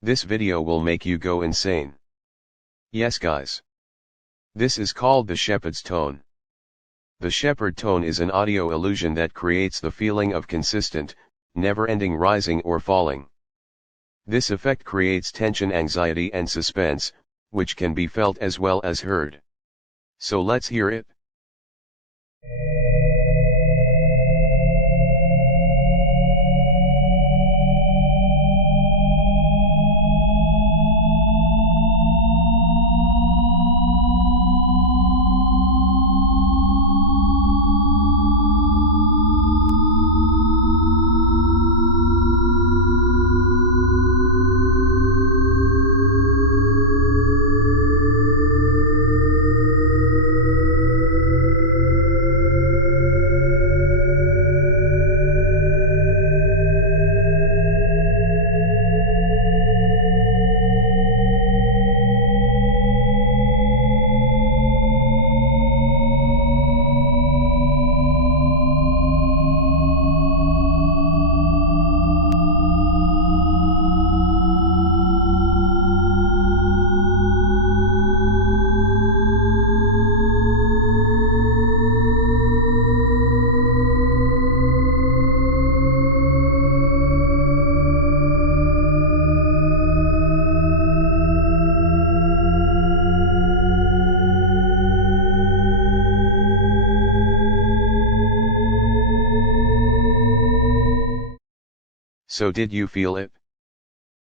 This video will make you go insane. Yes guys. This is called the Shepard's tone. The Shepard tone is an audio illusion that creates the feeling of consistent, never-ending rising or falling. This effect creates tension, anxiety and suspense, which can be felt as well as heard. So let's hear it. So did you feel it?